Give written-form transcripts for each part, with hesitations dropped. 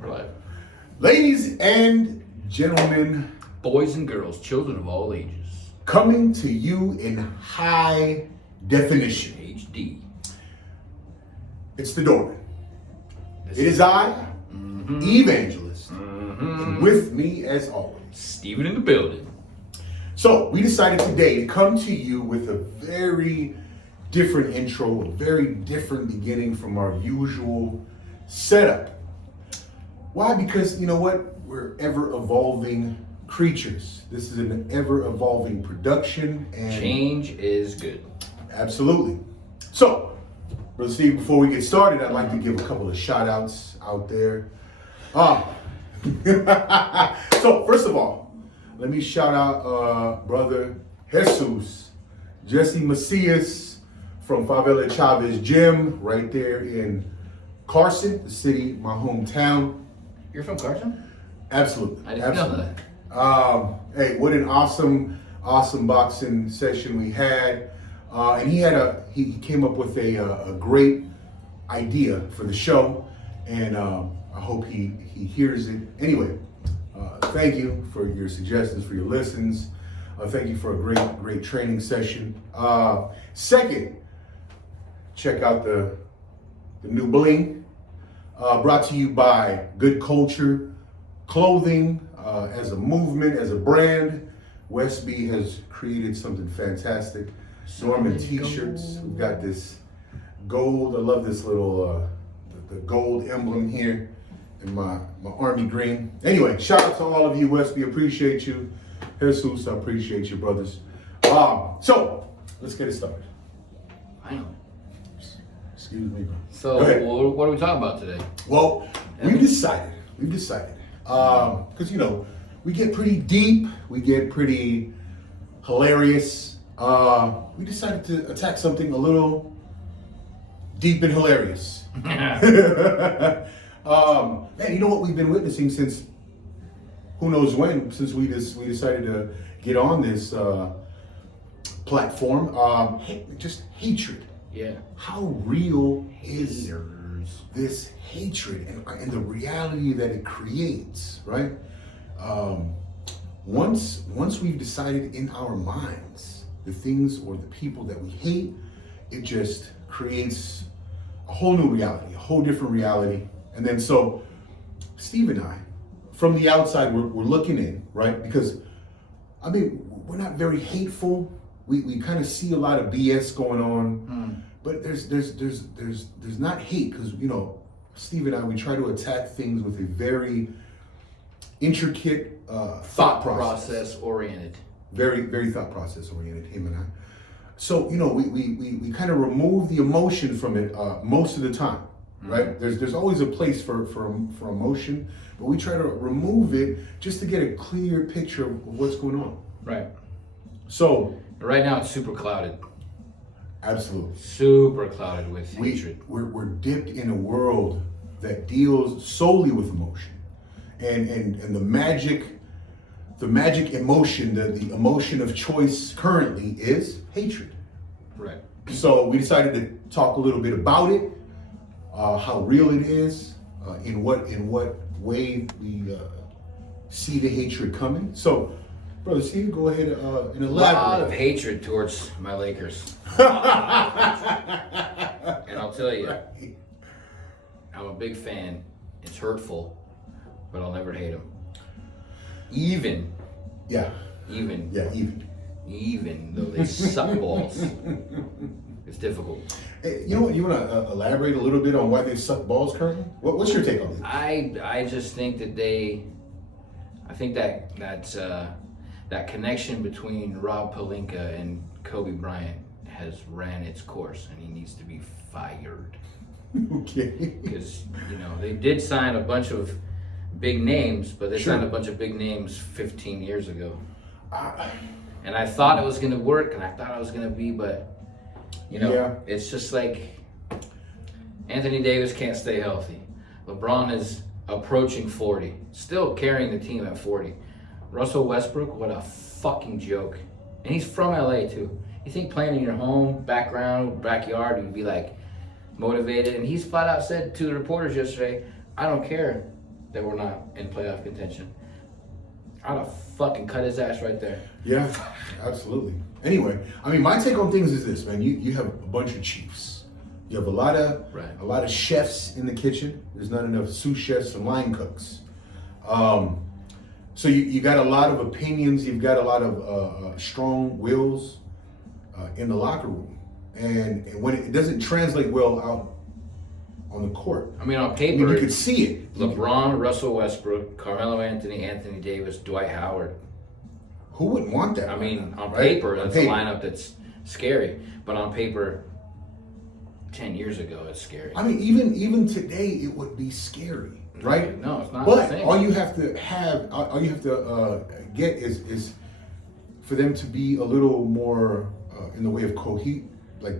We're live. Ladies and gentlemen, Boys and girls, children of all ages. coming to you in high definition. HD. It's the Doorman. This It is I, Evangelist, Mm-hmm. and with me as always. Steven in the building. So we decided today to come to you with a very different intro, a very different beginning from our usual setup. Why? Because you know what? We're ever evolving creatures. This is an ever evolving production and Change is good. absolutely. So, Brother Steve, before we get started, I'd like to give a couple of shout outs out there. So first of all, let me shout out Brother Jesus, Jesse Macias from Favela Chavez Gym right there in Carson, the city, my hometown. You're from Carson? Absolutely. I didn't know that. Hey, what an awesome boxing session we had. And he came up with a great idea for the show, and I hope he hears it. Anyway, thank you for your suggestions, for your listens. Thank you for a great training session. Second, check out the new bling, brought to you by Good Culture Clothing. As a movement, as a brand, Westby has created something fantastic. Norman t-shirts. We've got this gold. I love this little the gold emblem here in my army green. Anyway, shout out to all of you, Westby. Appreciate you. Jesus, I appreciate you, brothers. So let's get it started. I know. Excuse me, bro. So, Go ahead. what are we talking about today? Well, we've decided. Because, you know, we get pretty deep, we get pretty hilarious. We decided to attack something a little deep and hilarious. Man, you know what we've been witnessing since who knows when, since we decided to get on this platform. Just hatred. Yeah. How real is this hatred and the reality that it creates, right? Once we've decided in our minds the things or the people that we hate, it just creates a whole new reality, a whole different reality. And then so Steve and I, from the outside, we're looking in, right? Because I mean, we're not very hateful. We kind of see a lot of BS going on. But there's not hate, because you know, Steve and I, we try to attack things with a very intricate thought process oriented. very thought process oriented, him and I. So you know, we kind of remove the emotion from it most of the time, right? There's always a place for emotion, but we try to remove it just to get a clear picture of what's going on. Right. So Right now it's super clouded. absolutely. Super clouded with hatred. We're dipped in a world that deals solely with emotion, and the magic emotion, the emotion of choice currently is hatred. Right. So we decided to talk a little bit about it, how real it is, in what way we see the hatred coming. So, Brother Steve, go ahead and elaborate. A lot of hatred towards my Lakers. And I'll tell you, I'm a big fan. It's hurtful, but I'll never hate them. Even though they suck balls, it's difficult. Hey, you know what? You want to elaborate a little bit on why they suck balls currently? What's your take on this? I just think that that connection between Rob Pelinka and Kobe Bryant has ran its course, and he needs to be fired. Okay. Because, you know, they did sign a bunch of big names, but they signed a bunch of big names 15 years ago. And I thought it was going to work, and I thought it was going to be, but, you know, It's just like Anthony Davis can't stay healthy. LeBron is approaching 40, still carrying the team at 40. Russell Westbrook, what a fucking joke. And he's from LA too. You think playing in your home, backyard, you'd be like motivated. And he's flat out said to the reporters yesterday, I don't care. that were not in playoff contention. I'd have fucking cut his ass right there. Yeah, absolutely. Anyway, I mean, my take on things is this, man. You have a bunch of chiefs. You have a lot of chefs in the kitchen. There's not enough sous chefs and line cooks. So you got a lot of opinions. You've got a lot of strong wills in the locker room, and when it doesn't translate well out on the court. I mean, on paper, you could see it. LeBron, Russell Westbrook, Carmelo Anthony, Anthony Davis, Dwight Howard. Who wouldn't want that? I mean, on paper, that's a lineup that's scary. But on paper, 10 years ago, it's scary. I mean, even today, it would be scary, right? No, it's not. But all you have to get is for them to be a little more in the way of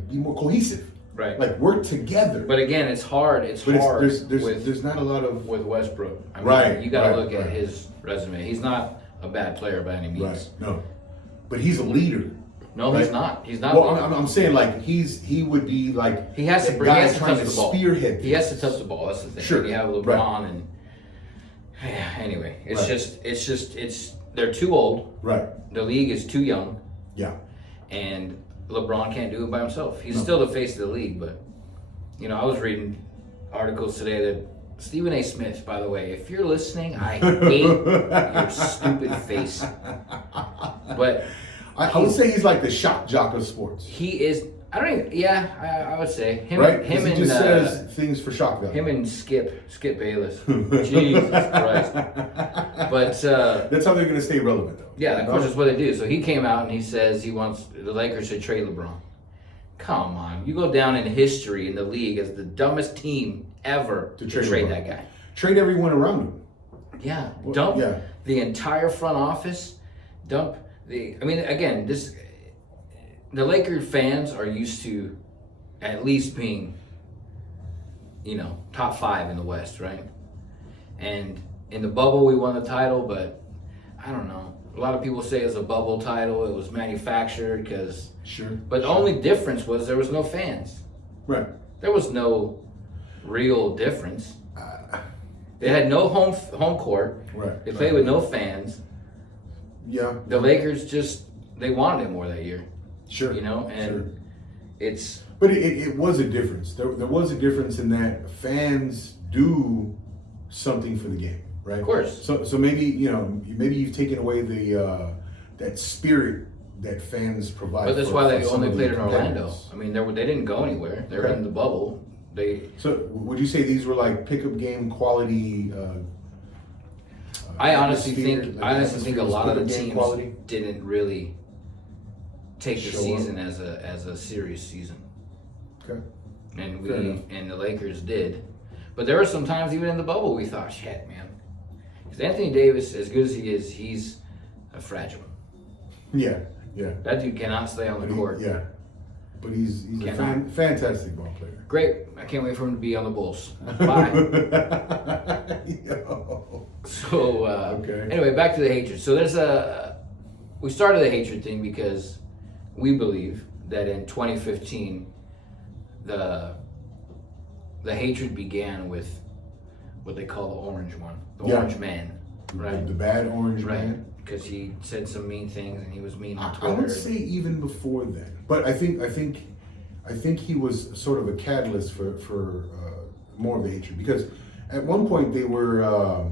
be more cohesive. Right. Like work together. But again, it's hard. There's not a lot of with Westbrook. I mean, right. You got to look at his resume. He's not a bad player by any means. Right. No. But he's a leader. No, right? He's not. He's not. Well, I'm saying like he would be like he has to touch the ball. Spearhead. He has to touch the ball. That's the thing. Sure. You have LeBron and anyway, it's they're too old. Right. The league is too young. Yeah. And LeBron can't do it by himself. He's still the face of the league, but I was reading articles today that Stephen A. Smith, by the way, if you're listening, I hate your stupid face. But I would say he's like the shock jock of sports. He is. I don't even. Yeah, I would say him. Right? Him he and just says things for shock value. Him and Skip Bayless. Jesus Christ. But that's how they're going to stay relevant, though. Yeah, of course, that's what they do. So he came out and he says he wants the Lakers to trade LeBron. Come on, you go down in history in the league as the dumbest team ever to trade that guy. Trade everyone around him. Yeah, dump the entire front office. Dump the. I mean, again, the Lakers fans are used to at least being, top 5 in the West, right? And in the bubble, we won the title, but I don't know. A lot of people say it's a bubble title. It was manufactured because. Sure. But the only difference was there was no fans. Right. There was no real difference. They had no home court. Right. They played with no fans. Yeah. The Lakers they wanted it more that year. Sure. And it's. But it was a difference. There was a difference in that fans do something for the game, right? Of course. So maybe you've taken away the that spirit that fans provide. But that's why they only played in Orlando. I mean, they didn't go anywhere. They were in the bubble. So would you say these were like pickup game quality? I honestly think a lot of the teams didn't really take the season as a serious season. Okay. And the Lakers did. But there were some times even in the bubble we thought, shit, man. Because Anthony Davis, as good as he is, he's fragile. Yeah. That dude cannot stay on the court. Yeah. But he's a fantastic ball player. Great. I can't wait for him to be on the Bulls. Bye. So, Anyway, back to the hatred. So we started the hatred thing because we believe that in 2015, the hatred began with what they call the Orange One, Orange Man, right? The bad Orange Man. Because he said some mean things and he was mean on I Twitter. would say even before then, but I think he was sort of a catalyst for more of the hatred, because at one point they were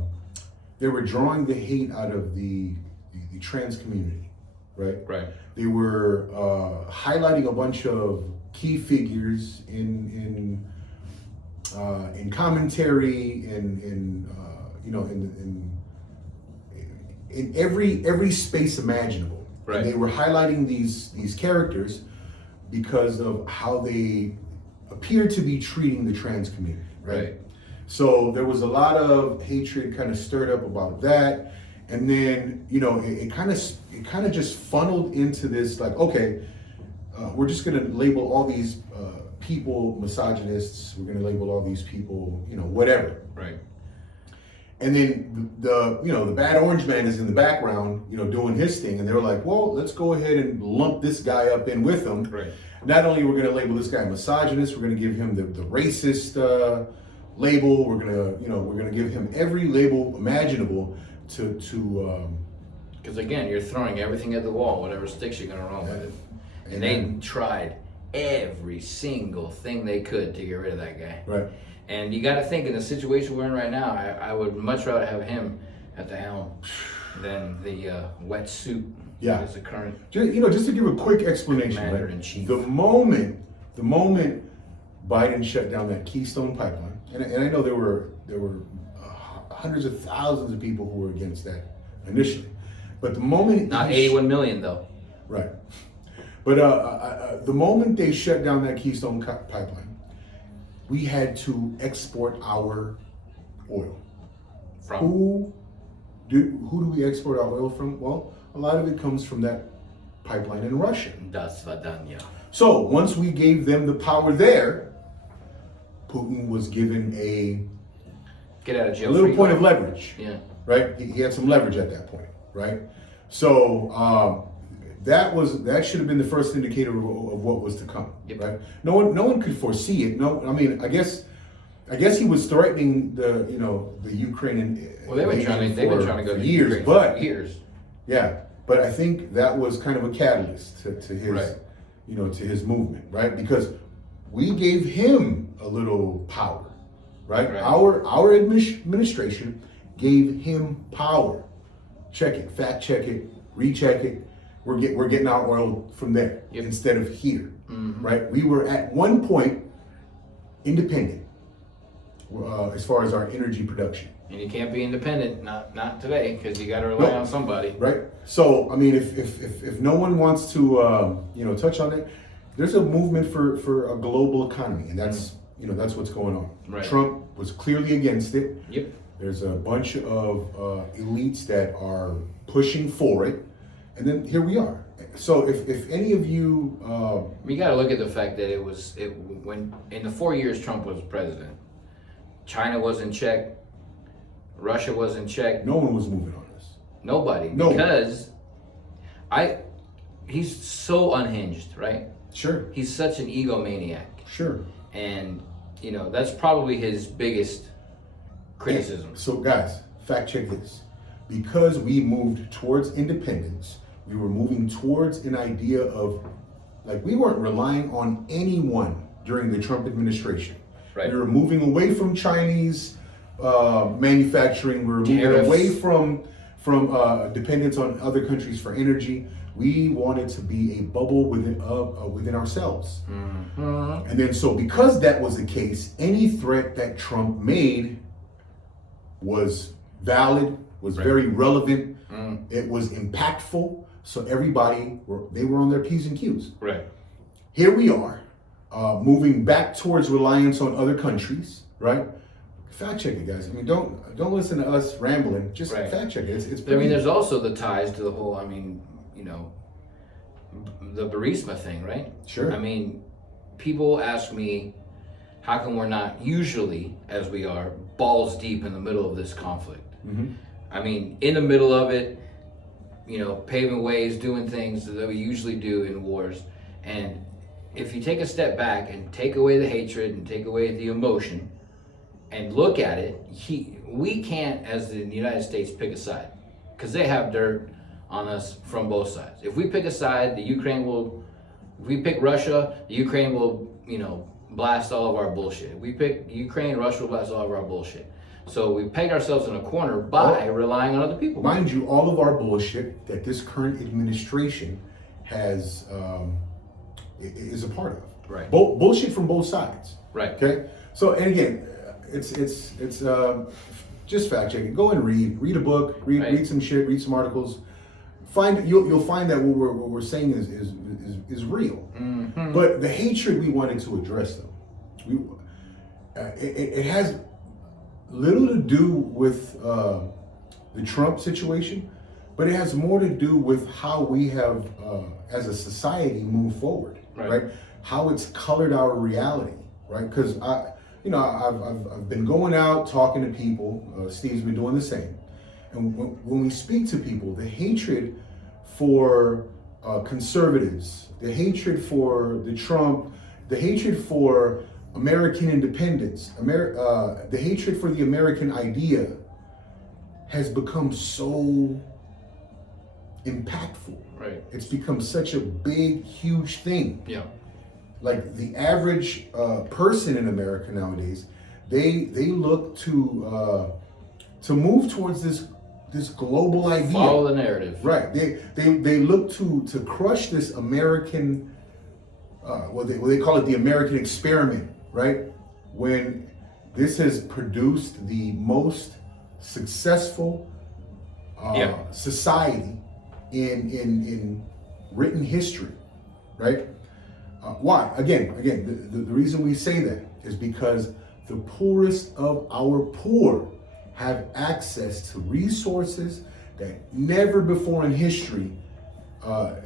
drawing the hate out of the trans community, right? Right. They were highlighting a bunch of key figures in commentary, in every space imaginable. Right. And they were highlighting these characters because of how they appeared to be treating the trans community. Right. So there was a lot of hatred kind of stirred up about that, and then it kind of just funneled into this like, okay, we're just going to label all these people misogynists. We're going to label all these people, whatever. Right. And then the bad Orange Man is in the background, doing his thing, and they were like, well, let's go ahead and lump this guy up in with them. Right. Not only we're going to label this guy misogynist, we're going to give him the racist label. We're gonna give him every label imaginable to Because again, you're throwing everything at the wall, whatever sticks you're gonna run with it. And they tried every single thing they could to get rid of that guy. Right. And you got to think, in the situation we're in right now, I would much rather have him at the helm than the wet suit. Yeah. As the current. Just to give a quick explanation, right? In-chief. The moment Biden shut down that Keystone pipeline, and I know there were hundreds of thousands of people who were against that initially, but the moment not 81 million though. Right. But the moment they shut down that Keystone pipeline, we had to export our oil. From Who do we export our oil from? Well, a lot of it comes from that pipeline in Russia. Das Vadanya. So once we gave them the power there, Putin was given a Get out of jail. little point of leverage. Yeah. Right? He had some leverage at that point, right? So that should have been the first indicator of what was to come, Yep. right? No one could foresee it. No, I mean, I guess he was threatening the Ukrainian. Well, they've been trying to go to years, Ukraine but for years. yeah, but I think that was kind of a catalyst to his, Right. to his movement, right? Because we gave him a little power, right? Right. Our administration gave him power. Check it, fact check it, recheck it. We're getting our oil from there instead of here, right? We were at one point independent as far as our energy production. And you can't be independent, not today, because you got to rely on somebody. Right. So I mean, if no one wants to touch on it, there's a movement for a global economy, and that's that's what's going on. Right. Trump was clearly against it. Yep. There's a bunch of elites that are pushing for it, and then here we are. So if any of you, You got to look at the fact that when in the 4 years Trump was president, China was in check, Russia was in check. no one was moving on this. Nobody, No. because he's so unhinged, right? Sure. He's such an egomaniac, Sure. and that's probably his biggest criticism. So guys, fact check this. Because we moved towards independence, we were moving towards an idea of, like, we weren't relying on anyone during the Trump administration. Right. We were moving away from Chinese manufacturing. We were moving Tariffs. away from dependence on other countries for energy. We wanted to be a bubble within ourselves. Mm-hmm. And then, so because that was the case, any threat that Trump made was valid, was very relevant. It was impactful. So everybody were on their P's and Q's. Right. Here we are, moving back towards reliance on other countries, right? Fact check it, guys. I mean, don't listen to us rambling. Just Right. fact check it. It's I mean, there's also the ties to the whole. I mean, the Burisma thing, right? Sure. I mean, people ask me, how come we're not usually, as we are, balls deep in the middle of this conflict? Mhm. I mean, in the middle of it, paving ways, doing things that we usually do in wars. And if you take a step back and take away the hatred and take away the emotion and look at it, we can't, as the United States, pick a side, because they have dirt on us from both sides. If we pick a side, if we pick Russia, the Ukraine will, blast all of our bullshit. If we pick Ukraine, Russia will blast all of our bullshit. So we pegged ourselves in a corner by relying on other people. Mind you, all of our bullshit that this current administration has is a part of. Right. Bullshit from both sides. Right. Okay. So, and again, it's just fact checking. Go and read a book, read some shit, read some articles. You'll find that what we're saying is real. Mm-hmm. But the hatred we wanted to address, though, it has little to do with the Trump situation, but it has more to do with how we have, as a society, moved forward, right? How it's colored our reality, right? Because I've been going out talking to people. Steve's been doing the same, and when we speak to people, the hatred for conservatives, the hatred for the Trump, the hatred for American independence, the hatred for the American idea has become so impactful. Right. It's become such a big, huge thing. Yeah. Like the average person in America nowadays, they look to move towards this global idea. Follow the narrative. Right. They look to crush this American, what they call it, the American experiment, right? When this has produced the most successful society in written history, right? Why? Again, the reason we say that is because the poorest of our poor have access to resources that never before in history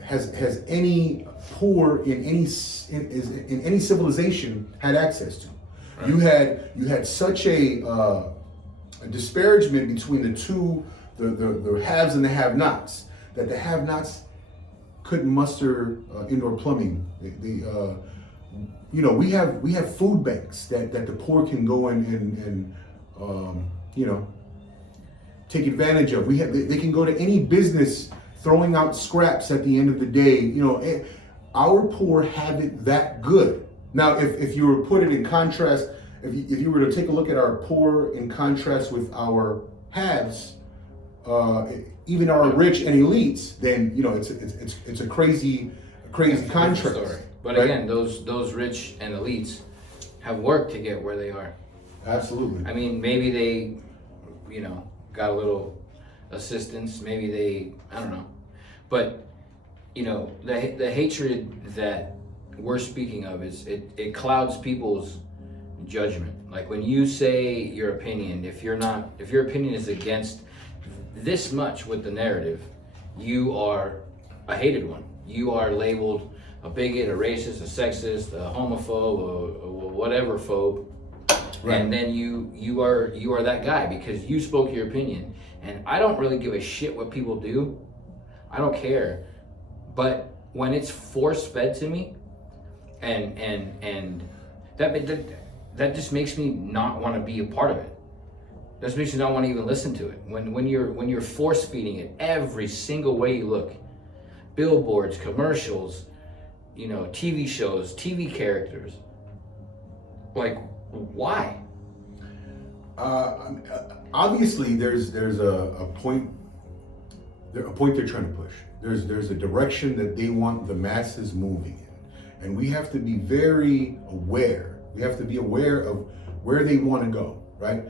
has any poor in any civilization had access to. Right. You had such a disparagement between the two, the haves and the have-nots, that the have-nots couldn't muster indoor plumbing. We have food banks that the poor can go and take advantage of. They can go to any business throwing out scraps at the end of the day. Our poor have it that good. Now, if you were to put it in contrast, if you were to take a look at our poor in contrast with our haves, even our rich and elites, then it's a crazy contrast. Story. But right? Again, those rich and elites have worked to get where they are. Absolutely. I mean, maybe they, got a little assistance. Maybe I don't know. But the hatred that we're speaking of it clouds people's judgment. Like when you say your opinion, if your opinion is against this much with the narrative, you are a hated one. You are labeled a bigot, a racist, a sexist, a homophobe, a whatever phobe. Right. And then you are that guy because you spoke your opinion. And I don't really give a shit what people do. I don't care. But when it's force fed to me, and that just makes me not want to be a part of it. That just makes me not want to even listen to it. When you're force feeding it every single way you look, billboards, commercials, TV shows, TV characters. Like, why? Obviously, there's a point. A point they're trying to push. There's a direction that they want the masses moving in, and we have to be very aware. We have to be aware of where they want to go. Right?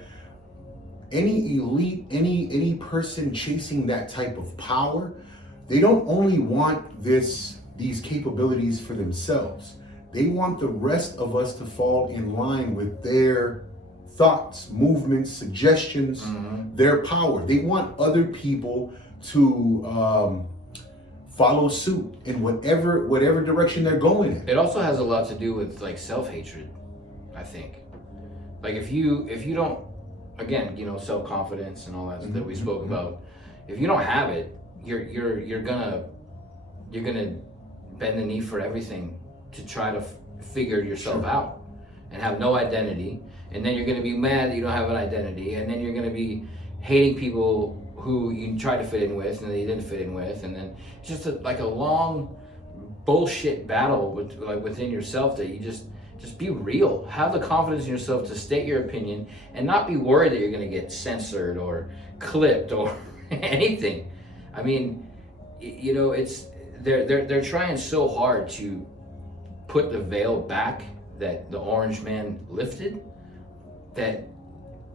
Any elite, any person chasing that type of power, they don't only want these capabilities for themselves. They want the rest of us to fall in line with their thoughts, movements, suggestions, their power. They want other people to follow suit in whatever direction they're going in. It also has a lot to do with like self-hatred, I think. Like if you don't, again, self-confidence and all that that we spoke about. If you don't have it, you're gonna bend the knee for everything to try to figure yourself out and have no identity, and then you're gonna be mad that you don't have an identity, and then you're gonna be hating people who you tried to fit in with and then you didn't fit in with, and then it's just like a long bullshit battle within yourself that you just be real. Have the confidence in yourself to state your opinion and not be worried that you're gonna get censored or clipped or anything. I mean, it's they're trying so hard to put the veil back that the orange man lifted, that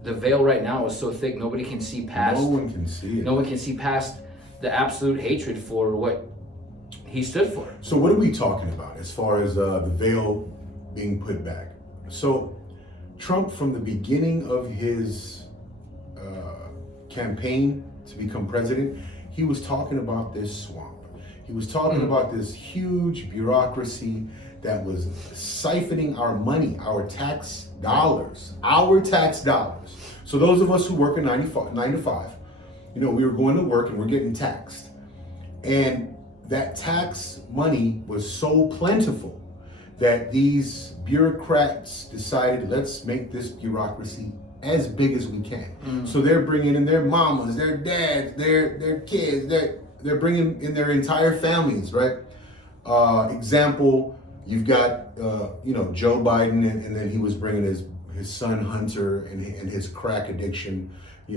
the veil right now is so thick nobody can see past. No one can see it. No one can see past the absolute hatred for what he stood for. So what are we talking about as far as the veil being put back? So Trump, from the beginning of his campaign to become president, he was talking about this swamp. He was talking about this huge bureaucracy that was siphoning our money, our tax dollars. So those of us who work a 9 to 5, we were going to work and we're getting taxed. And that tax money was so plentiful that these bureaucrats decided, let's make this bureaucracy as big as we can. So they're bringing in their mamas, their dads, their kids, they're bringing in their entire families, right? Example, you've got Joe Biden, and then he was bringing his son Hunter and his crack addiction, to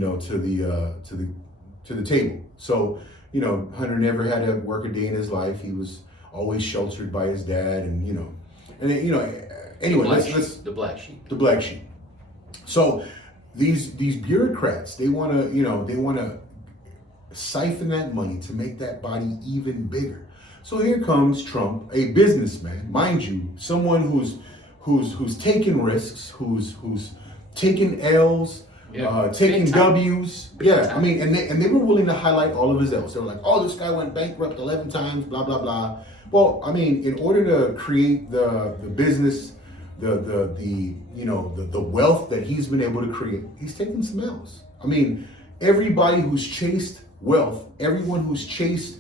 the table. So Hunter never had to work a day in his life. He was always sheltered by his dad, and anyway, the black sheep. The black sheep. So these bureaucrats, they want to siphon that money to make that body even bigger. So here comes Trump, a businessman, mind you, someone who's taking risks, who's taking L's, taking W's. Yeah, I mean, and they were willing to highlight all of his L's. They were like, oh, this guy went bankrupt 11 times, blah blah blah. Well, I mean, in order to create the business, the wealth that he's been able to create, he's taken some L's. I mean, everybody who's chased wealth, everyone who's chased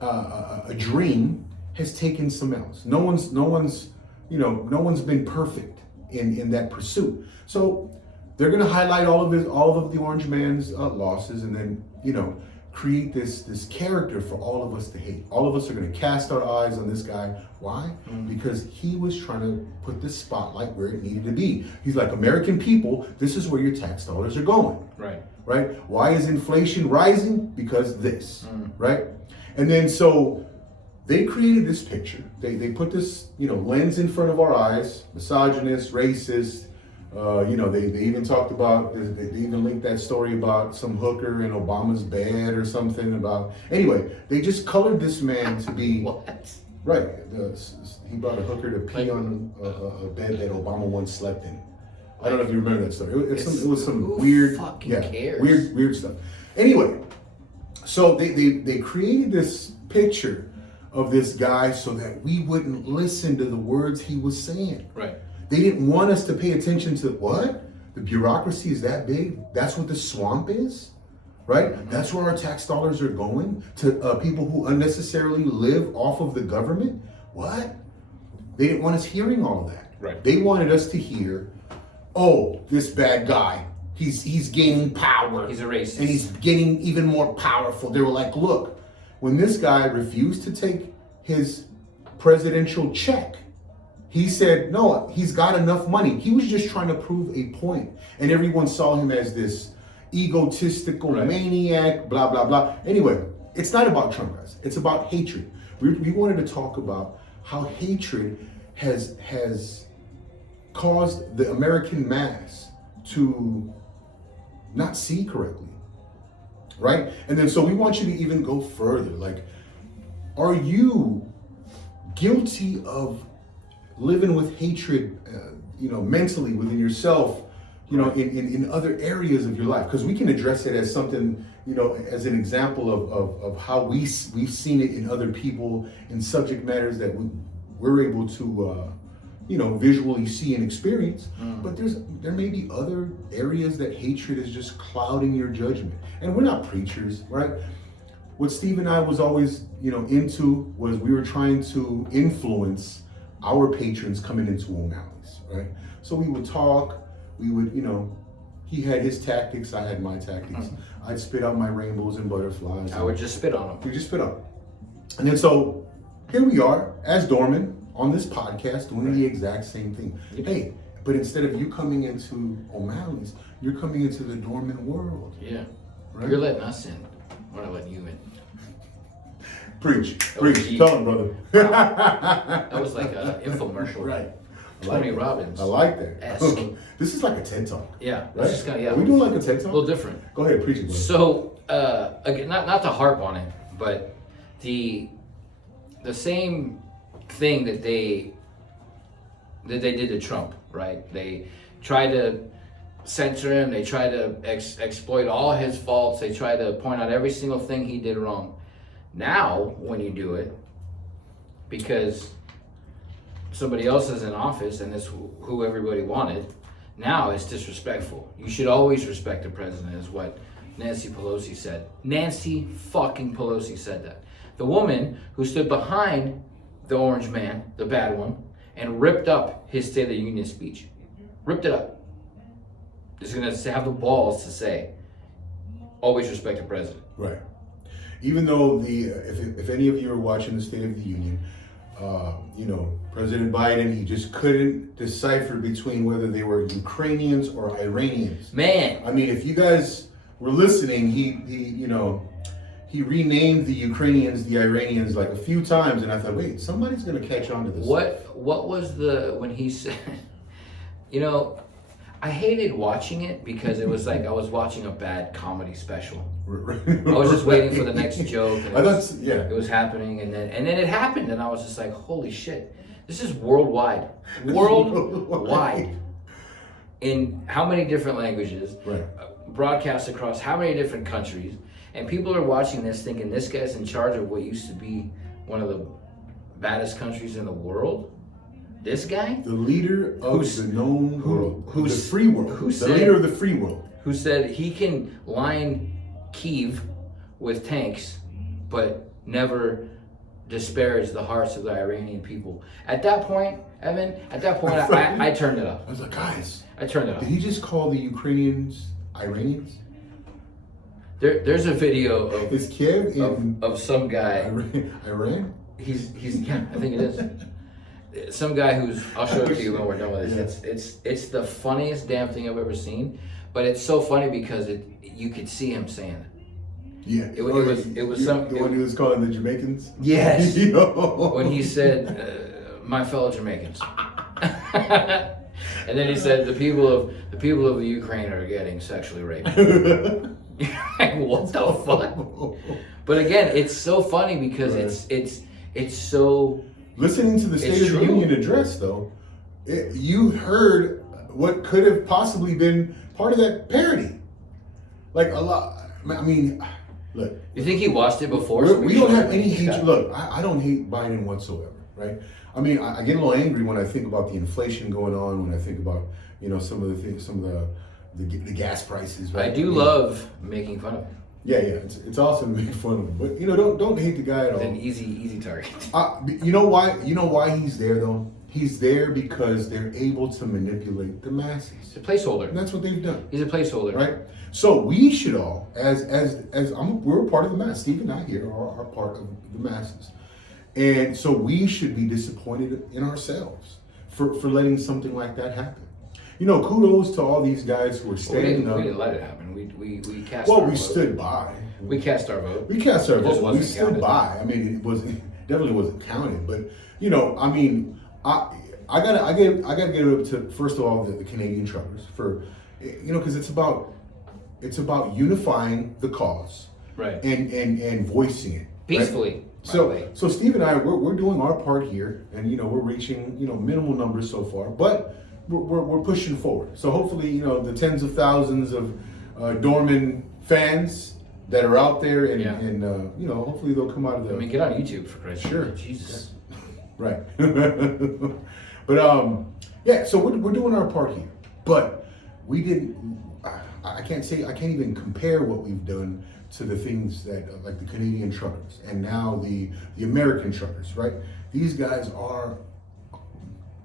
a dream has taken some L's. No one's been perfect in that pursuit. So they're going to highlight all of the orange man's losses, and then create this character for all of us to hate. All of us are going to cast our eyes on this guy. Why? Because he was trying to put the spotlight where it needed to be. He's like, American people, this is where your tax dollars are going. Right? Why is inflation rising? Because this. Right? And then so they created this picture. They put this lens in front of our eyes, misogynist, racist. They even talked about, they even linked that story about some hooker in Obama's bed or something about, anyway, they just colored this man to be, What? Right, he brought a hooker to pee on a bed that Obama once slept in. I don't know if you remember that story. It was some weird, weird stuff. Anyway, so they created this picture of this guy so that we wouldn't listen to the words he was saying. Right. They didn't want us to pay attention to what? The bureaucracy is that big? That's what the swamp is? Right? That's where our tax dollars are going? To people who unnecessarily live off of the government? What? They didn't want us hearing all of that. Right. They wanted us to hear, oh, this bad guy, he's gaining power. He's a racist. And he's getting even more powerful. They were like, look, when this guy refused to take his presidential check, he said, no, he's got enough money. He was just trying to prove a point. And everyone saw him as this egotistical maniac, blah, blah, blah. Anyway, it's not about Trump, guys. It's about hatred. We wanted to talk about how hatred has caused the American mass to not see correctly, right? And then so we want you to even go further. Like, are you guilty of living with hatred, mentally within yourself, in other areas of your life? Because we can address it as something, as an example of how we've seen it in other people, in subject matters that we're able to, visually see and experience. But there may be other areas that hatred is just clouding your judgment. And we're not preachers, right? What Steve and I was always, into was we were trying to influence our patrons coming into O'Malley's, right? So we would talk, we would, he had his tactics, I had my tactics. I'd spit out my rainbows and butterflies. I would just spit on them. You just spit on them. And then so here we are as Dorman on this podcast doing the exact same thing. Hey, but instead of you coming into O'Malley's, you're coming into the Dorman world. Yeah. Right? You're letting us in. We're not letting you in. Preach. Tell him, brother. That was like an infomercial. Right. Tony Robbins. I like that. Esque. This is like a TED Talk. Yeah. Right? It's just kind of, Are we doing like a TED Talk? A little different. Go ahead, preach it, brother. So, again, not to harp on it, but the same thing that they did to Trump, right? They tried to censor him. They tried to exploit all his faults. They tried to point out every single thing he did wrong. Now, when you do it, because somebody else is in office and it's who everybody wanted, now it's disrespectful. You should always respect the president, is what Nancy Pelosi said. Nancy fucking Pelosi said that. The woman who stood behind the orange man, the bad one, and ripped up his State of the Union speech. Ripped it up. Is going to have the balls to say, always respect the president. Right. Even though if any of you are watching the State of the Union, President Biden, he just couldn't decipher between whether they were Ukrainians or Iranians. Man. I mean, if you guys were listening, he renamed the Ukrainians the Iranians like a few times, and I thought, wait, somebody's going to catch on to this. What was when he said, I hated watching it because it was like I was watching a bad comedy special. I was just waiting for the next joke. And it was happening, and then it happened, and I was just like, holy shit, this is worldwide. Worldwide. In how many different languages, right. Broadcast across how many different countries, and people are watching this thinking this guy's in charge of what used to be one of the baddest countries in the world. This guy? The leader of the known world. The free world. The leader of the free world. Who said he can line Kyiv with tanks, but never disparage the hearts of the Iranian people. At that point, Evan, I turned it up. I was like, guys. I turned it up. Did he just call the Ukrainians Iranians? There's a video of is Kiev of some guy. Iran? He's I think it is. Some guy who's, I'll show it to you when we're done with this. Yeah. It's the funniest damn thing I've ever seen, but it's so funny because you could see him saying it. Yeah, it was the one who was calling the Jamaicans. Yes, when he said, "My fellow Jamaicans," and then he said, "The people of the Ukraine are getting sexually raped." What the fuck? But again, it's so funny because it's so. Listening to the State of the Union address, though, you heard what could have possibly been part of that parody. Like a lot. I mean, look. You think he watched it before? We don't have any hatred. Look, I don't hate Biden whatsoever, right? I mean, I get a little angry when I think about the inflation going on. When I think about some of the things, some of the gas prices. Right? I do love making fun of him. Yeah, it's awesome to make fun of him, but don't hate the guy at all. It's an easy target. You know why? You know why he's there though? He's there because they're able to manipulate the masses. He's a placeholder. And that's what they've done. He's a placeholder, right? So we should all, we're part of the mass. Steve and I here are part of the masses, and so we should be disappointed in ourselves for letting something like that happen. Kudos to all these guys who are standing up. We didn't let it happen. We cast. Well, we stood by. We cast our vote. We cast our vote. We stood by. I mean, definitely wasn't counted, but I mean, I gotta give it up to, first of all, the Canadian truckers for, because it's about unifying the cause, right, and voicing it peacefully. Right? So Steve and I, we're doing our part here, and we're reaching minimal numbers so far, but we're pushing forward. So hopefully, the tens of thousands of dormant fans that are out there, and hopefully they'll come out of the. I mean, get on YouTube for Christ's sake. Sure, Jesus. Right. But so we're doing our part here, but we didn't. I can't even compare what we've done to the things that like the Canadian truckers and now the American truckers. Right. These guys are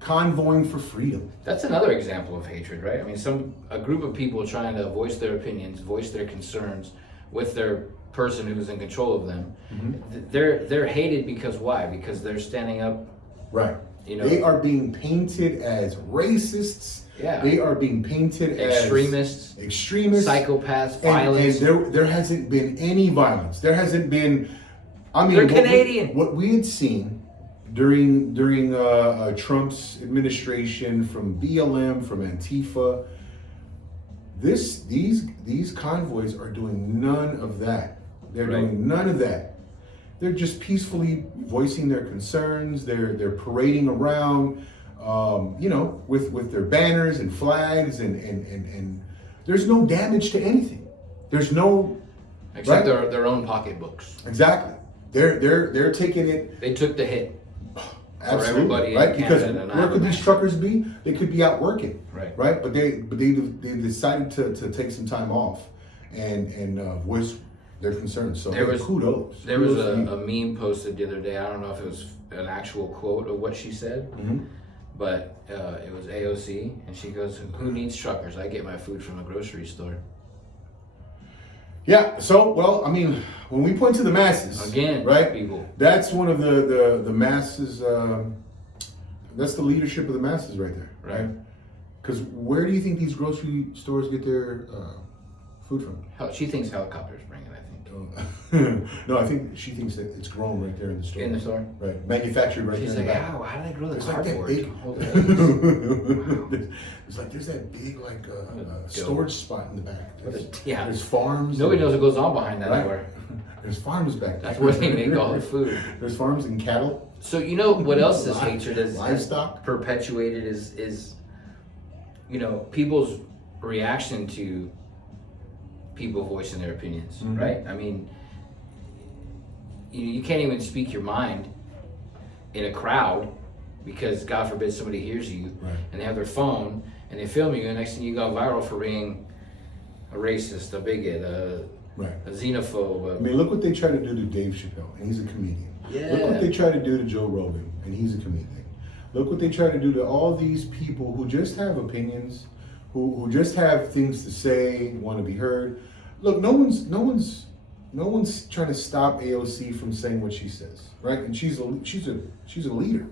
convoying for freedom. That's another example of hatred, right? I mean, a group of people trying to voice their opinions, voice their concerns with their person who's in control of them. Mm-hmm. They're hated because why? Because they're standing up. Right. They are being painted as racists. Yeah. They are being painted as extremists, psychopaths, violence. And there hasn't been any violence. There hasn't been. I mean, they're Canadian. What we had seen during Trump's administration, from BLM, from Antifa, these convoys are doing none of that. They're doing none of that. They're just peacefully voicing their concerns. They're parading around, with their banners and flags, and there's no damage to anything. There's no except their own pocketbooks. Exactly. They're taking it. They took the hit. Absolutely, for everybody, right? Because where could these truckers be? They could be out working, right? But they decided to take some time off and voice their concerns. So kudos. There was a meme posted the other day. I don't know if it was an actual quote of what she said, but it was AOC, and she goes, "Who needs truckers? I get my food from a grocery store." Yeah. So, well, I mean, when we point to the masses, Again, right? people. That's one of the masses. That's the leadership of the masses right there, right? Because where do you think these grocery stores get their food from? She thinks helicopters bring it, I think. No, I think she thinks that it's grown right there in the store. In the store? Right. Manufactured right She's there. like, in the back. how do they grow the It's like that cardboard? big. Hold it. It's like there's that big storage spot in the back. Yeah. There's farms. Nobody knows what goes on behind that Right. anywhere. There's farms back there. That's where they make all the food. There's farms and cattle. So you know what else this hatred has Livestock. perpetuated is people's reaction to people voicing their opinions, Mm-hmm. right? I mean, you can't even speak your mind in a crowd because God forbid somebody hears you, Right. and they have their phone and they film you, and next thing you go viral for being a racist, a bigot, a xenophobe. I mean, look what they try to do to Dave Chappelle, and he's a comedian. Yeah. Look what they try to do to Joe Rogan, and he's a comedian. Look what they try to do to all these people who just have opinions, who just have things to say, want to be heard. Look, no one's trying to stop AOC from saying what she says, right? And she's a leader.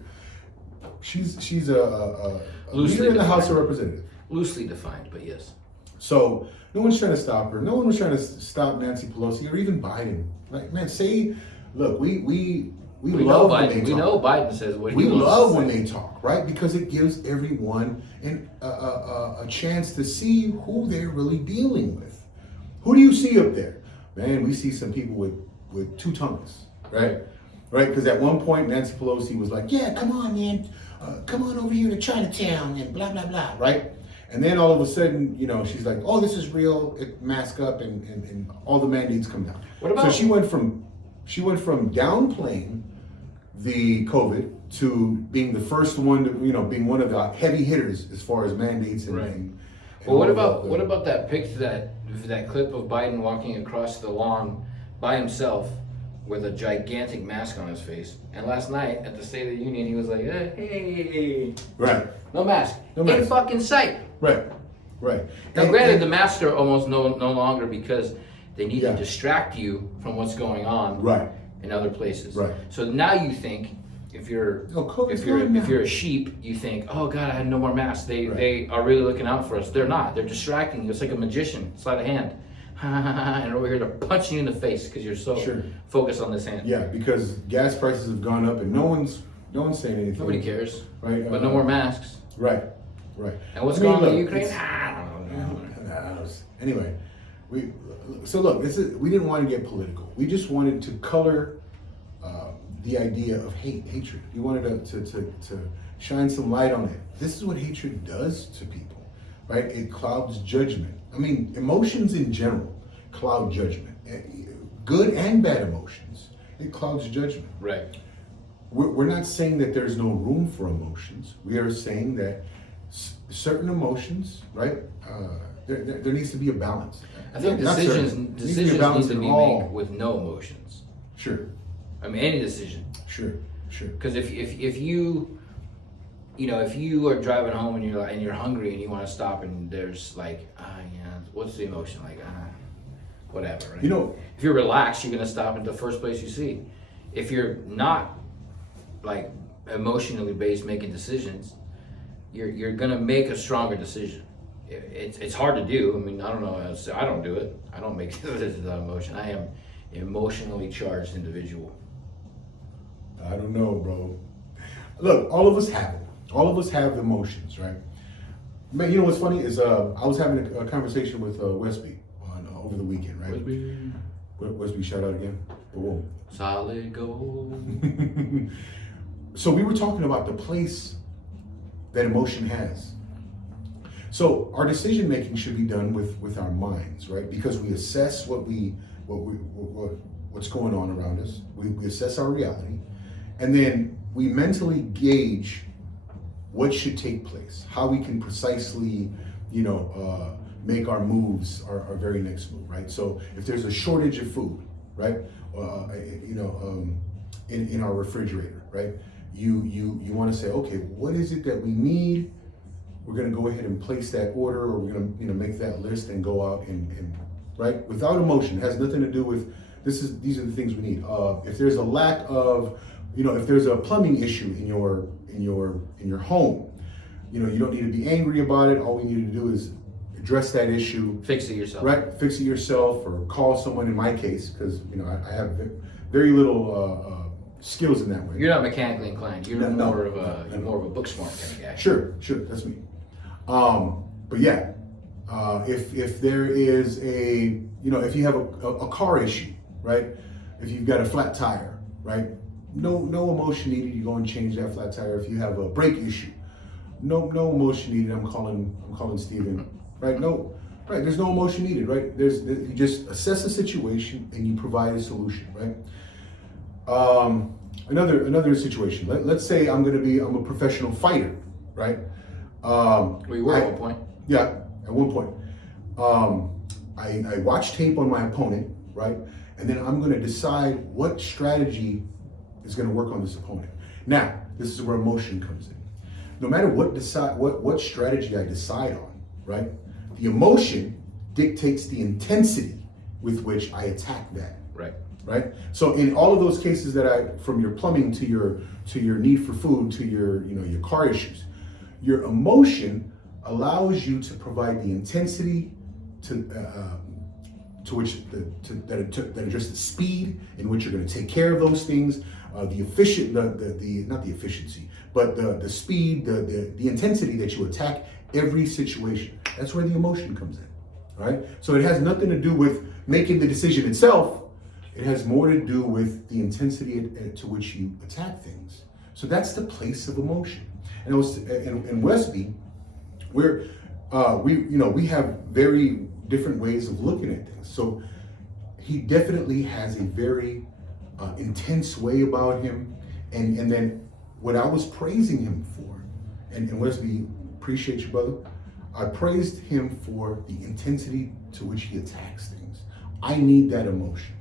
She's a leader in the House of Representatives. Loosely defined, but yes. So no one's trying to stop her. No one was trying to stop Nancy Pelosi or even Biden. Like, man, look, we love when they talk. We know Biden says what he We wants love to when say. they talk, right? Because it gives everyone a chance to see who they're really dealing with. Who do you see up there? Man, we see some people with two tongues, right? Right? Because at one point, Nancy Pelosi was like, yeah, come on, man. Come on over here to Chinatown and blah, blah, blah, right? And then all of a sudden, she's like, oh, this is real. Mask up and all the mandates come down. What about? So she went from downplaying the COVID to being the first one to, being one of the heavy hitters as far as mandates and. Right. and Well, what all about that picture, that clip of Biden walking across the lawn by himself with a gigantic mask on his face? And last night at the State of the Union, he was like, hey, Right. no mask, No in mask. fucking sight. Right. Now, granted, the masks are almost no longer because they need Yeah. to distract you from what's going on Right. in other places. Right. So now you think, if you're COVID's gone now. if you're a sheep, you think, oh God, I had no more masks. They are really looking out for us. They're not. They're distracting you. It's like a magician, sleight of hand. And over here they're punching you in the face because you're so focused on this hand. Yeah, because gas prices have gone up and no one's saying anything. Nobody cares. Right. But no more masks. Right. And what's going on in Ukraine? it's- I don't know. Anyway, we didn't want to get political. We just wanted to color the idea of hatred. We wanted to shine some light on it. This is what hatred does to people, right? It clouds judgment. I mean, emotions in general cloud judgment. Good and bad emotions. It clouds judgment. Right. We're not saying that there's no room for emotions. We are saying that certain emotions, right? There needs to be a balance. I think decisions need to be made with no emotions. Sure. I mean, any decision. Sure. Because if you are driving home and you're hungry and you want to stop and there's like, what's the emotion? Like, whatever. Right? If you're relaxed, you're gonna stop at the first place you see. If you're not like emotionally based making decisions, you're gonna make a stronger decision. It's hard to do. I mean, I don't know. I don't do it. I don't make decisions without emotion. I am an emotionally charged individual. I don't know, bro. Look, all of us have it. All of us have emotions, right? Man, you know what's funny is I was having a conversation with Westby over the weekend, right? Westby, shout out again. Boom. Solid gold. So we were talking about the place that emotion has. So our decision making should be done with our minds, right? Because we assess what's going on around us. We assess our reality, and then we mentally gauge what should take place, how we can precisely, make our moves, our very next move, right? So if there's a shortage of food, right, in our refrigerator, right, you want to say, okay, what is it that we need? We're going to go ahead and place that order, or we're going to make that list and go out and right, without emotion. It has nothing to do with these are the things we need. If there's a lack of, if there's a plumbing issue in your home, you don't need to be angry about it. All we need to do is address that issue. Fix it yourself. Right, fix it yourself, or call someone. In my case, because I have very little skills in that way. You're not mechanically inclined. You're more of a book smart kind of guy. Sure, that's me. But yeah, if there is if you have a car issue, right? If you've got a flat tire, right? No emotion needed. You go and change that flat tire. If you have a brake issue, no emotion needed. I'm calling Steven, right? Right. There's no emotion needed, right? You just assess the situation and you provide a solution, right? Another situation. Let's say I'm a professional fighter, right? We were at one point. Yeah, at one point. I watch tape on my opponent, right? And then I'm going to decide what strategy is going to work on this opponent. Now, this is where emotion comes in. No matter what strategy I decide on, right? The emotion dictates the intensity with which I attack that. Right. So in all of those cases from your plumbing to your need for food to your car issues, your emotion allows you to provide the intensity that address the speed in which you're going to take care of those things, not the efficiency, but the speed, the intensity that you attack every situation. That's where the emotion comes in. All right. So it has nothing to do with making the decision itself. It has more to do with the intensity to which you attack things. So that's the place of emotion. And in Westby, we have very different ways of looking at things. So he definitely has a very intense way about him. And then what I was praising him for, and Westby, appreciate you, brother. I praised him for the intensity to which he attacks things. I need that emotion.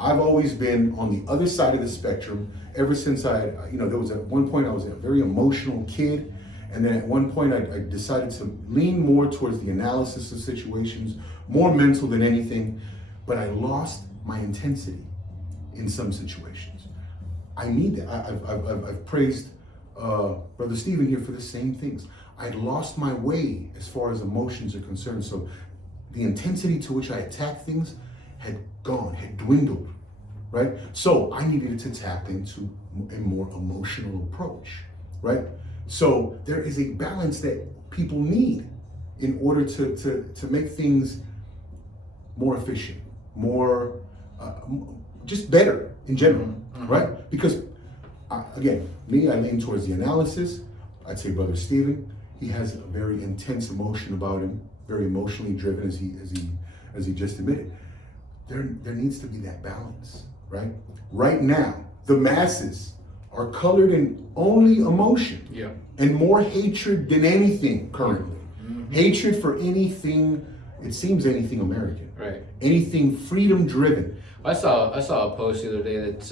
I've always been on the other side of the spectrum ever since there was at one point I was a very emotional kid. And then at one point I decided to lean more towards the analysis of situations, more mental than anything, but I lost my intensity in some situations. I need that. I've praised Brother Stephen here for the same things. I lost my way as far as emotions are concerned. So the intensity to which I attack things had dwindled, right? So I needed to tap into a more emotional approach, right? So there is a balance that people need in order to make things more efficient, more, just better in general, right? Because again, I lean towards the analysis. I'd say Brother Stephen, he has a very intense emotion about him, very emotionally driven, as he just admitted. There needs to be that balance, right? Right now, the masses are colored in only emotion, and more hatred than anything currently. Hatred for anything, it seems anything American, right? Anything freedom driven. I saw a post the other day that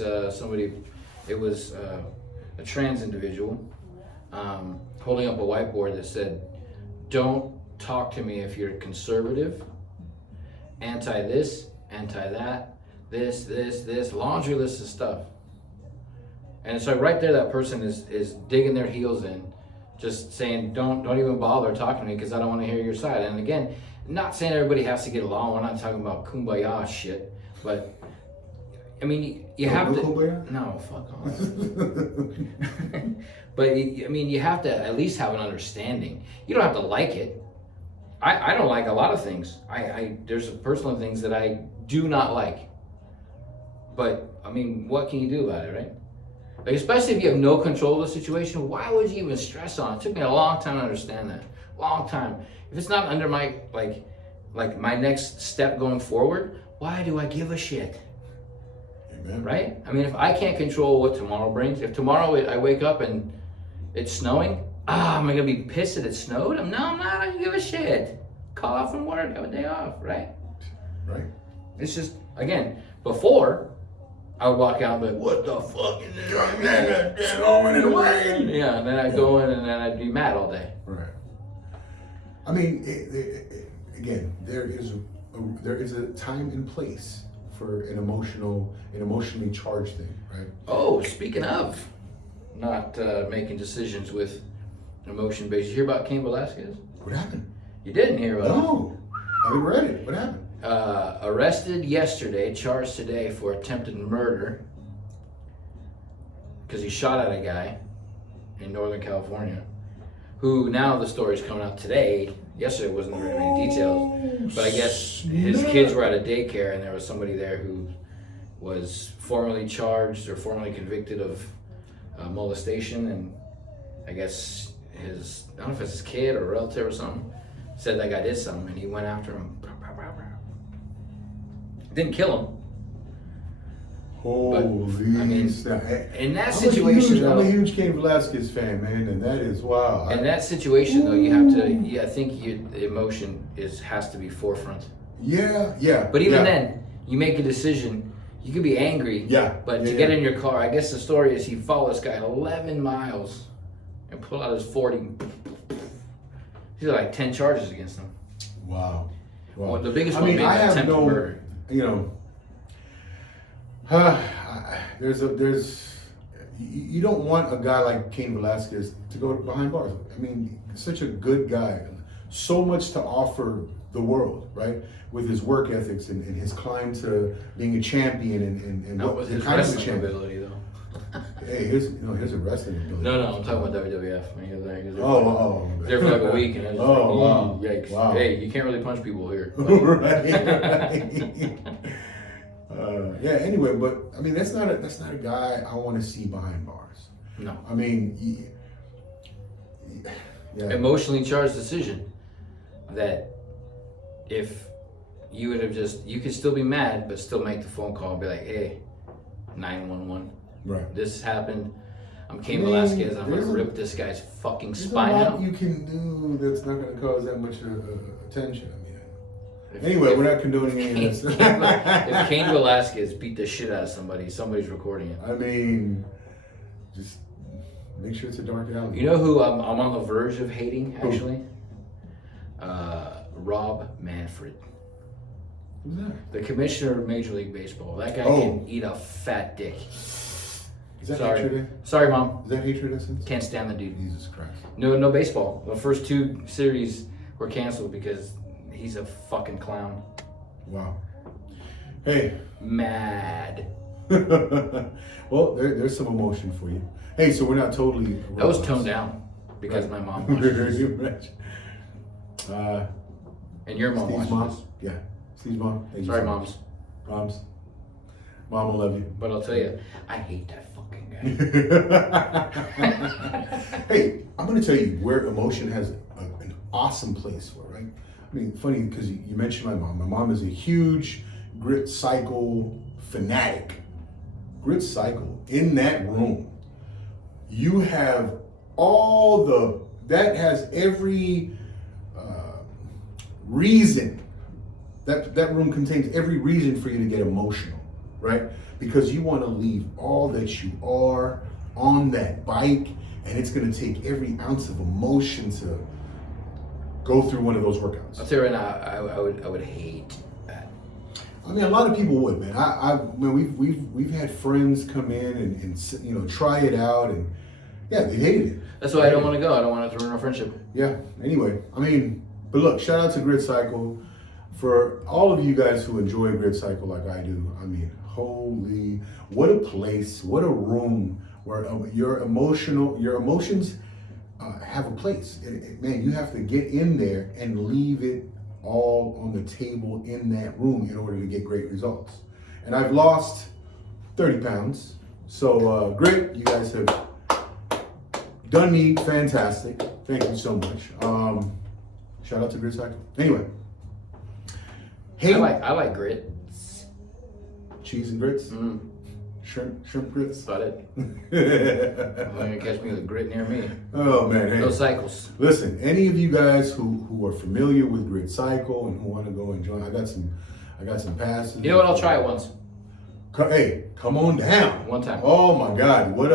it was a trans individual holding up a whiteboard that said, "Don't talk to me if you're conservative, anti this, anti that, this, laundry list of stuff." And so right there, that person is digging their heels in, just saying, don't even bother talking to me because I don't want to hear your side. And again, not saying everybody has to get along. We're not talking about kumbaya shit, but I mean, you have to. Kumbaya? No, fuck off. But you have to at least have an understanding. You don't have to like it. I don't like a lot of things. There's personal things that I do not like. But I mean, what can you do about it, right? Like, especially if you have no control of the situation, why would you even stress on it? It took me a long time to understand that. Long time. If it's not under my like my next step going forward, why do I give a shit? Amen. Right? I mean, if I can't control what tomorrow brings, if tomorrow I wake up and it's snowing, am I gonna be pissed that it snowed? No, I'm not. I don't give a shit. Call off from work, have a day off, right? Right. It's just, again, before I would walk out and be like, what the fuck is this? Snowing in the rain. Yeah, and then I'd go in and then I'd be mad all day. Right. I mean, again, there is a time and place for an emotionally charged thing, right? Oh, speaking of not making decisions with emotion based, you hear about Cain Velasquez? What happened? You didn't hear about it? No, I haven't read it. What happened? Arrested yesterday, charged today for attempted murder because he shot at a guy in Northern California. Who now the story's coming out today. Yesterday wasn't very many details, but I guess his kids were at a daycare and there was somebody there who was formally charged or formally convicted of molestation, and I guess I don't know if it's his kid or a relative or something, said that guy did something and he went after him. Didn't kill him. Holy, I mean, snap. In that situation, I'm a huge Cain Velasquez fan, man, and that is wow. In that situation, though, you have to. I think the emotion has to be forefront. Yeah. But even then, you make a decision. You could be angry. Yeah. But to get in your car, I guess the story is he followed this guy 11 miles and pulled out his 40. He's got like 10 charges against him. Wow. Well, the biggest one being attempted murder. You don't want a guy like Cain Velasquez to go behind bars. I mean, such a good guy, so much to offer the world, right? With his work ethics and his climb to being a champion and Not with his wrestling ability, though. Hey, here's a wrestling ability. No, I'm talking about WWF. He was there for like a week, and I was wow. Yikes. Wow. Hey, you can't really punch people here. right. Yeah. Anyway, but I mean, that's not a guy I want to see behind bars. No. I mean, yeah. Emotionally charged decision that if you would have you could still be mad, but still make the phone call and be like, hey, 911. Right. This happened. I'm Cain Velasquez. I'm gonna rip this guy's fucking spine out. out. You can do that's not gonna cause that much attention. Anyway, we're not condoning any of this. If Cain Velasquez beat the shit out of somebody's recording it. I mean, just make sure it's a dark alley. You know who I'm on the verge of hating, actually? Rob Manfred. Who's that? The commissioner of Major League Baseball. That guy can eat a fat dick. Is that hatred? Sorry, Mom. Is that hatred essence? Can't stand the dude. Jesus Christ. No baseball. The first 2 series were canceled because he's a fucking clown. Wow. Hey. Mad. Well, there's some emotion for you. Hey, so we're not totally... That was toned down because my mom watches this. And your mom Steve's watches mom? this. Yeah. Steve's mom. Sorry, moms. Moms. Mom will love you. But I'll tell you, I hate that fucking guy. Hey, I'm going to tell you where emotion has an awesome place for, right? I mean, funny because you mentioned my mom. My mom is a huge Grit Cycle fanatic. Grit Cycle, in that room, you have that has every reason. That room contains every reason for you to get emotional, right? Because you want to leave all that you are on that bike, and it's going to take every ounce of emotion to go through one of those workouts. I'll tell you right now, I would hate that. I mean, a lot of people would, man. We've had friends come in and try it out, and yeah, they hated it. That's why I don't want to go. I don't want it to ruin our friendship. Yeah. Anyway, I mean, but look, shout out to Grit Cycle. For all of you guys who enjoy Grit Cycle like I do, I mean, holy, what a place, what a room where your emotions have a place. Man, you have to get in there and leave it all on the table in that room in order to get great results. And I've lost 30 pounds. So Grit, you guys have done me fantastic. Thank you so much. Shout out to Grit Cycle. Anyway. Hey, I like grit. Cheese and grits? Mm. Shrimp grits? About it. You're gonna catch me with a grit near me. Oh man, hey. No cycles. Listen, any of you guys who are familiar with Grit Cycle and who want to go and join, I got some passes. You know what? I'll try it once. Hey, come on down. One time. Oh my God, what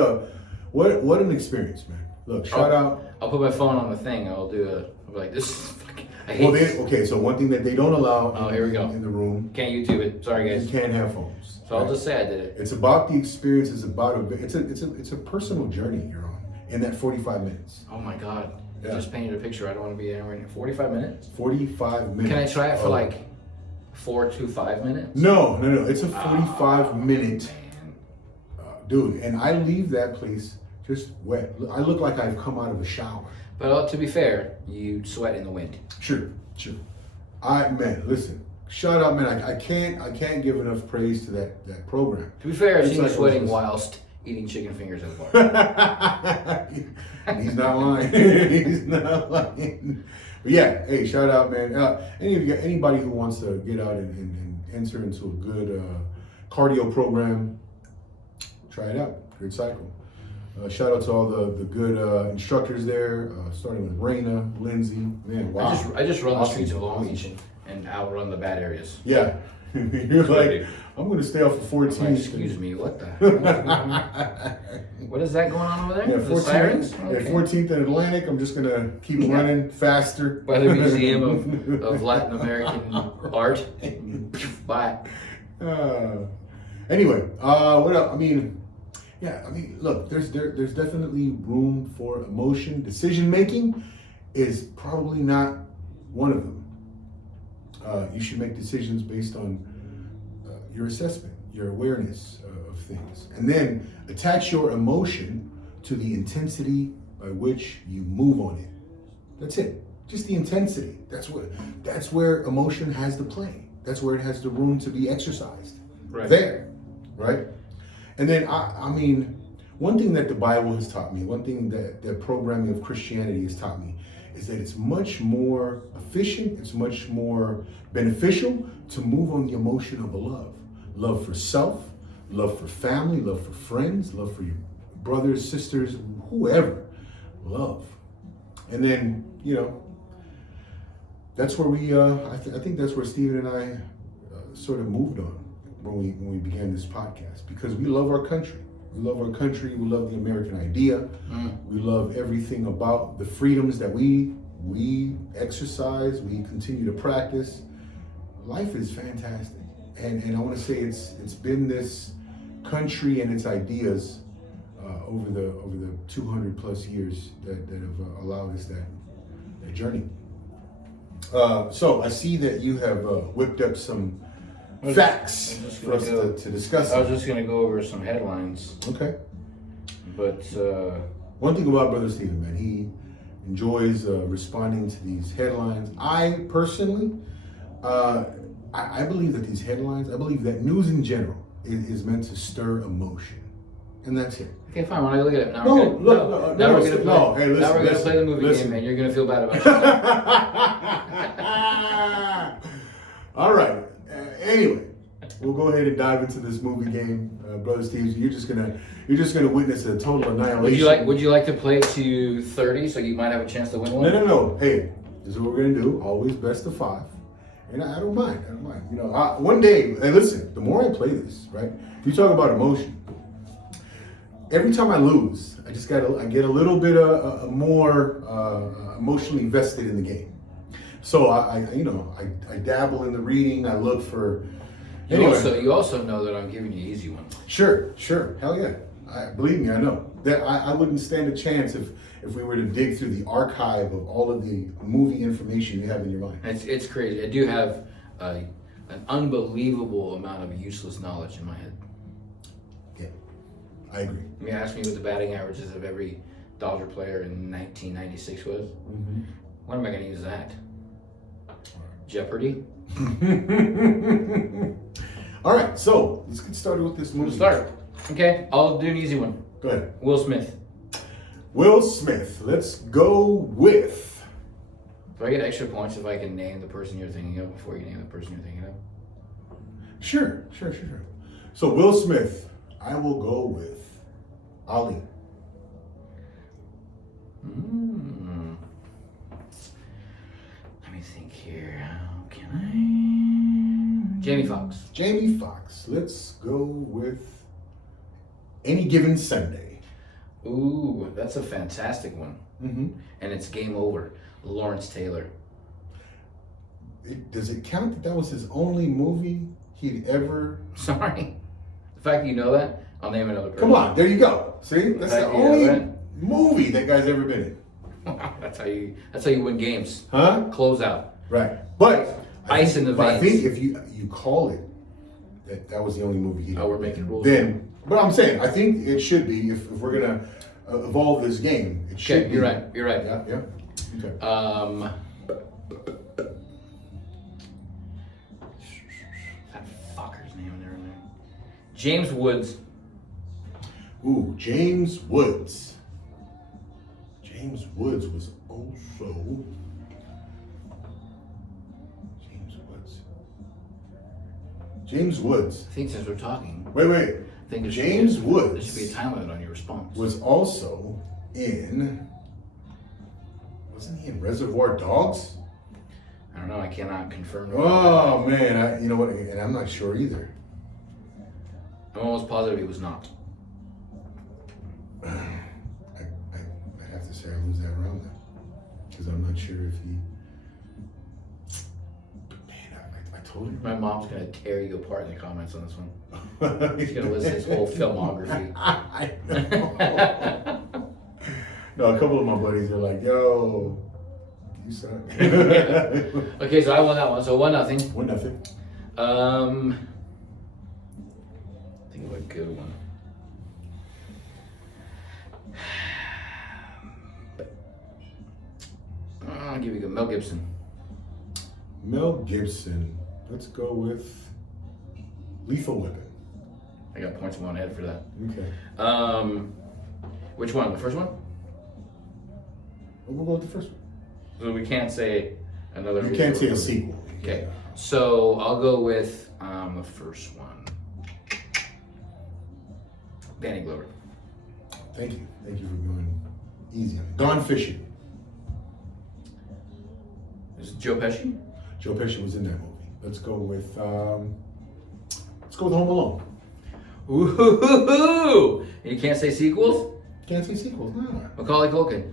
an experience, man. Look, shout out. I'll put my phone on the thing. I'll be like, this is fucking. I hate this. Okay, so one thing that they don't allow here we go. in the room. Can't YouTube it. Sorry, guys. You can't have phones. So I'll just say I did it. It's about the experience. It's about it's a personal journey you're on in that 45 minutes. Oh my God. You Yeah. just painted a picture. I don't want to be there right now. 45 minutes? 45 minutes. Can I try it for like 4 to 5 minutes? No. It's a 45-minute, Man. dude. And I leave that place just wet. I look like I've come out of a shower. But to be fair, you sweat in the wind. Sure. Man, listen. Shout out, man. I can't give enough praise to that program. To be fair, It's I see you like sweating whilst eating chicken fingers at the bar. He's not lying. He's not lying. But yeah, hey, shout out, man. Anybody who wants to get out and enter into a good cardio program, try it out. Great cycle. Shout out to all the good instructors there, starting with Raina, Lindsay. Man, wow. I just run the Awesome. streets of Long Beach and outrun the bad areas. Yeah. You're like, I'm going to stay off of 14th. Like, excuse me, what the hell? What is that going on over there? Yeah, The sirens? 14th and Atlantic. I'm just going to keep running faster. By the Museum of Latin American Art. Bye. Anyway, what else? Look, there's definitely room for emotion. Decision making is probably not one of them. You should make decisions based on your assessment, your awareness of things, and then attach your emotion to the intensity by which you move on it. That's it. Just the intensity. That's where emotion has to play. That's where it has the room to be exercised. Right. There, right? And then one thing that the Bible has taught me, one thing that the programming of Christianity has taught me, is that it's much more efficient, it's much more beneficial to move on the emotion of a love. Love for self, love for family, love for friends, love for your brothers, sisters, whoever. Love. And then, that's where I think that's where Steven and I sort of moved on when we began this podcast, because we love our country. We love our country. We love the American idea. We love everything about the freedoms that we exercise, we continue to practice. Life is fantastic. And I want to say it's been this country and its ideas over the 200 plus years that have allowed us that journey. So I see that you have whipped up some facts for us to discuss. I was just going to go over some headlines. Okay. But one thing about Brother Steven, man, he enjoys responding to these headlines. I personally, I believe that these headlines, I believe that news in general is meant to stir emotion. And that's it. okay, fine. When I look at it now, No, we're gonna hey, listen, now we're gonna play the movie game, and you're gonna feel bad about yourself. All right. Anyway, we'll go ahead and dive into this movie game, Brother Steve. You're just gonna witness a total annihilation. Would you like to play to 30 so you might have a chance to win one? No. Hey, this is what we're gonna do. Always best of 5. And I don't mind. One day, hey, listen. The more I play this, right? If you talk about emotion, every time I lose, I get a little bit more emotionally vested in the game. So I dabble in the reading. I look for. You also know that I'm giving you easy ones. Sure. Hell yeah. Believe me, I know that I wouldn't stand a chance if we were to dig through the archive of all of the movie information you have in your mind. It's crazy. I do have an unbelievable amount of useless knowledge in my head. Yeah, I agree. You ask me what the batting averages of every Dodger player in 1996 was. Mm-hmm. When am I going to use that? Jeopardy. All right, so let's get started with this movie. We'll start. Okay, I'll do an easy one. Go ahead. Will Smith. Will Smith. Let's go with. Do I get extra points if I can name the person you're thinking of before you name the person you're thinking of? Sure. So Will Smith, I will go with Ali. Let me think here. How can I? Jamie Foxx. Jamie Foxx. Let's go with Any Given Sunday. Ooh, that's a fantastic one. Mm-hmm. And it's Game Over. Lawrence Taylor. Does it count that that was his only movie he'd ever... Sorry. The fact that you know that, I'll name another person. Come on, there you go. See? That's the only movie that guy's ever been in. That's how you win games. Huh? Close out. Right. But Ice in the But I veins. think if you call it that was the only movie he Oh, we're making rules. Then, but I'm saying I think it should be if we're gonna evolve this game. It should. Okay, you're right. You're right. Yeah. Yeah. Okay. That fucker's name in there. James Woods. Ooh, James Woods. James Woods was also. James Woods. I think since we're talking, Wait. I think James Woods. There should be a time limit on your response. Was also in. Wasn't he in Reservoir Dogs? I don't know. I cannot confirm. Oh man, you know what? And I'm not sure either. I'm almost positive he was not. I have to say I lose that round then, because I'm not sure if he. Man, I told you. My mom's gonna tear you apart in the comments on this one. She's gonna list his whole filmography. I know. No, a couple of my buddies are like, "Yo, you suck." Okay, so I won that one. So 1-0. 1-0. Think of a good one. I'll give you a Mel Gibson. Mel Gibson. Let's go with Lethal Weapon. I got points in my own head for that. Okay. Which one? The first one? We'll go with the first one. So we can't say another. You can't say a sequel. Okay. Yeah. So I'll go with the first one. Danny Glover. Thank you. Thank you for going easy on me. Gone Fishing. Is it Joe Pesci? Joe Pesci was in that movie. Let's go with Home Alone. Ooh! You can't say sequels? Can't say sequels, no. Macaulay Culkin.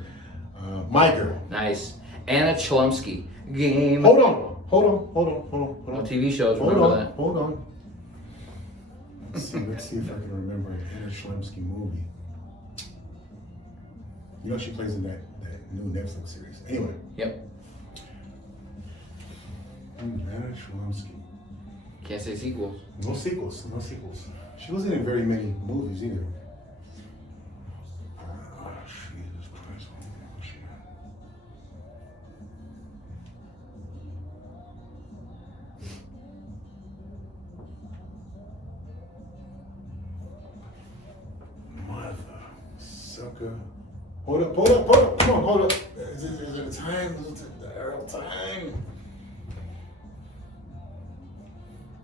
My Girl. Nice. Anna Chlumsky. Game. Hold on. No TV shows, remember that. Hold on. Let's see if I can remember an Anna Chlumsky movie. You know she plays in that new Netflix series. Anyway. Yep. Anna Chlumsky. Can't say sequels. No sequels. She wasn't in very many movies either. Jesus Christ. Mother sucker. Hold up. Come on, hold up. Is it the time? Is it the arrow time?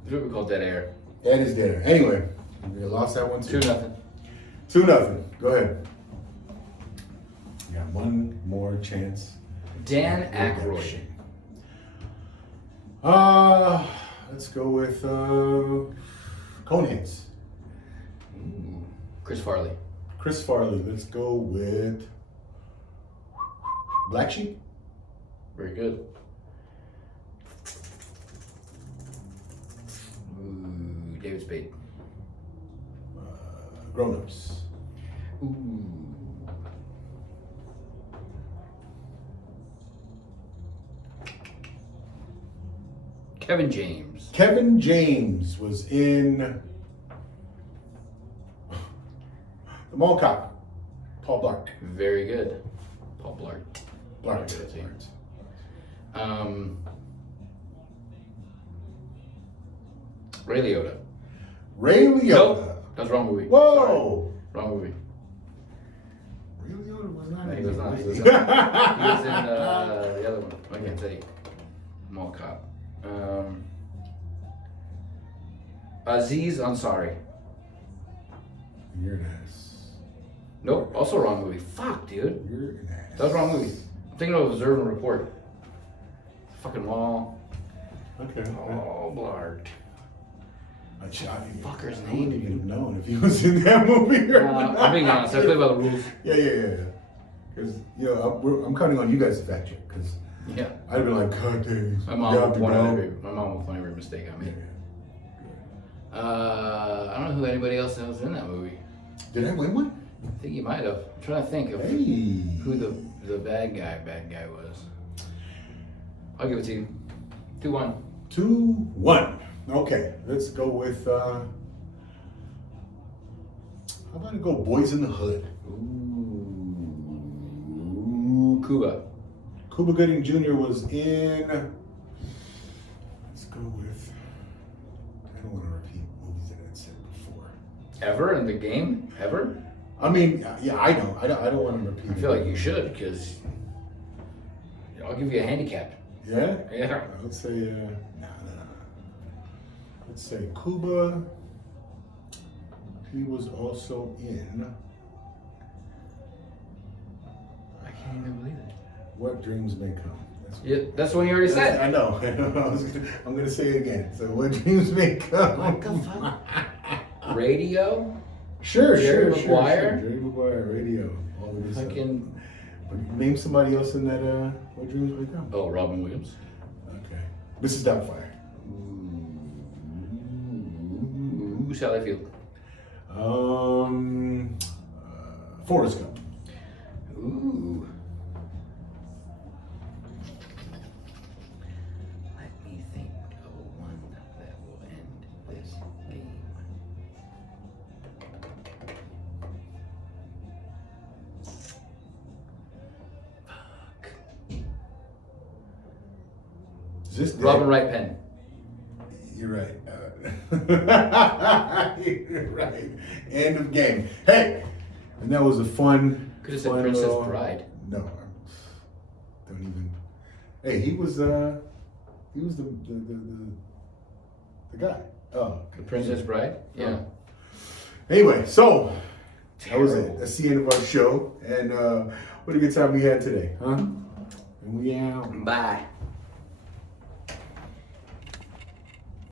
This is what we call dead air. That is there. Anyway, we lost that one too. 2-0. 2-0. Go ahead. You got one more chance. Dan Aykroyd. Let's go with Coneheads. Ooh. Chris Farley. Chris Farley. Let's go with Black Sheep. Very good. Ooh, David Spade. Grown Ups. Ooh. Kevin James. Kevin James was in The Mall Cop. Paul Blart. Very good. Paul Blart. Blart. Ray Liotta. Ray Liotta. Nope. That's the wrong movie. Whoa. Sorry. Wrong movie. Ray Liotta was not No, in he was it, not. was He was he? in the other one. I can't tell you. Mall Cop. Aziz Ansari. You're an ass. Nope. Also wrong movie. Fuck, dude. You're an ass. That was the wrong movie. I'm thinking of Observe and Report. Fucking wall. Okay. Oh, Blart. Fucker's I name. wouldn't even have known if he was in that movie or not. I'm being honest. I play by the rules. Yeah. Because I'm counting on you guys to fact check. Because Yeah. I'd have been like, God dang. My mom will point every mistake I made. I don't know who anybody else that was in that movie. Did I win one? I think you might have. I'm trying to think of who the bad guy was. I'll give it to you. 2-1. 2-1. Okay, let's go with. How about it go Boys in the Hood? Ooh, Cuba. Cuba Gooding Jr. was in. Let's go with. I don't want to repeat movies that I'd said before. Ever in the game? Ever? I mean, yeah, I know. I don't want to repeat. I feel like you should, because I'll give you a handicap. Yeah? Yeah. I would say, no. Let's say Cuba. He was also in. I can't even believe it. What Dreams May Come. That's the one you already said. I know. I'm gonna say it again. So What Dreams May Come. What the fuck? Radio? Sure. Jerry Maguire? Jerry Maguire, Radio. All of this stuff. Fucking. Name somebody else in that. What Dreams May Come. Oh, Robin Williams. Okay. Mrs. Doubtfire. Ooh, Sally Field. Forrest Gump. Ooh. Let me think of one that will end this game. Fuck. Is this Robin Wright Penn. You're right. You're right. End of game. Hey, and that was a fun. Could have said Princess Bride. No, don't even. Hey, he was the guy. Oh, The Princess Bride? Yeah. Anyway, so that was Terrible. it. That's the end of our show, and what a good time we had today, huh? And we out. Bye.